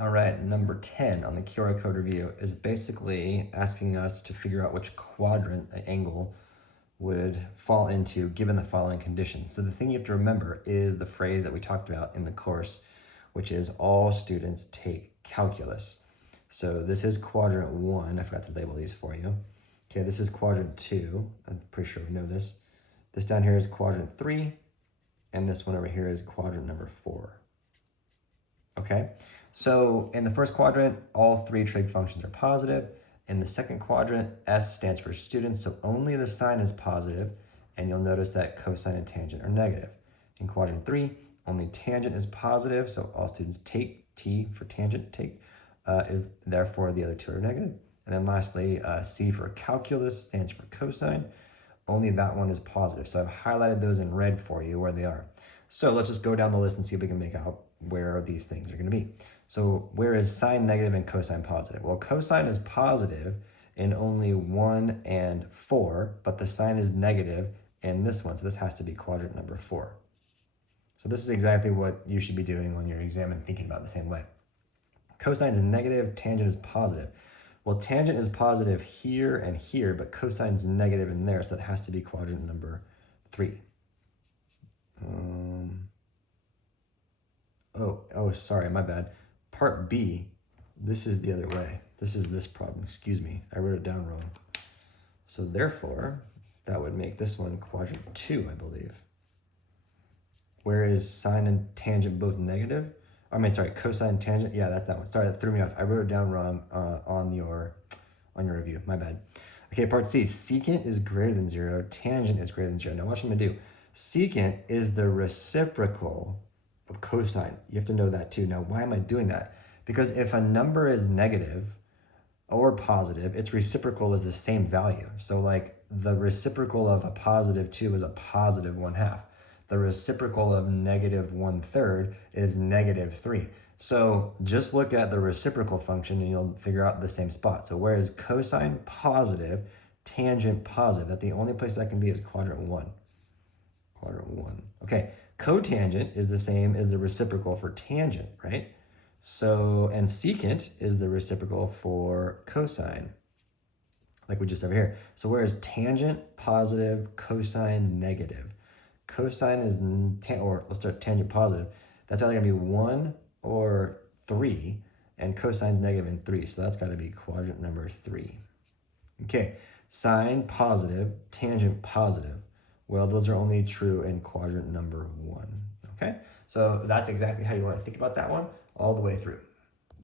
All right, number 10 on the QR code review is basically asking us to figure out which quadrant an angle would fall into given the following conditions. So the thing you have to remember is the phrase that we talked about in the course, which is all students take calculus. So this is quadrant 1. I forgot to label these for you. Okay, this is quadrant 2. I'm pretty sure we know this. This down here is quadrant 3, and this one over here is quadrant number 4. Okay, so in the first quadrant, all three trig functions are positive. In the second quadrant, S stands for students, so only the sign is positive, and you'll notice that cosine and tangent are negative. In quadrant 3, only tangent is positive, so all students take, T for tangent, take, is therefore the other two are negative. And then lastly, C for calculus stands for cosine, only that one is positive. So I've highlighted those in red for you where they are. So let's just go down the list and see if we can make out where these things are going to be. So where is sine negative and cosine positive? Well, cosine is positive in only 1 and 4, but the sign is negative in this one. So this has to be quadrant number 4. So this is exactly what you should be doing on your exam and thinking about it the same way. Cosine is negative, tangent is positive. Well, tangent is positive here and here, but cosine is negative in there, so that has to be quadrant number 3. Sorry, my bad. Part B, this is the other way. This is this problem, excuse me. I wrote it down wrong. So therefore, that would make this one quadrant 2, I believe. Where is sine and tangent both negative? Cosine, tangent. Yeah, that one. Sorry, that threw me off. I wrote it down wrong on your review. My bad. Okay, part C. Secant is greater than 0. Tangent is greater than 0. Now, watch what I'm going to do. Secant is the reciprocal of cosine. You have to know that too. Now, why am I doing that? Because if a number is negative or positive, its reciprocal is the same value. So like the reciprocal of a positive 2 is a positive 1/2. The reciprocal of negative 1/3 is negative 3. So just look at the reciprocal function and you'll figure out the same spot. So where is cosine positive, tangent positive? That's the only place that can be is quadrant 1. Quadrant 1. Okay, cotangent is the same as the reciprocal for tangent, right? So, and secant is the reciprocal for cosine, like we just have here. So where is tangent positive, cosine negative? Cosine is, let's start tangent positive. That's either gonna be 1 or 3, and cosine's negative in 3, so that's gotta be quadrant number 3. Okay, sine positive, tangent positive. Well, those are only true in quadrant number 1, okay? So that's exactly how you wanna think about that one all the way through.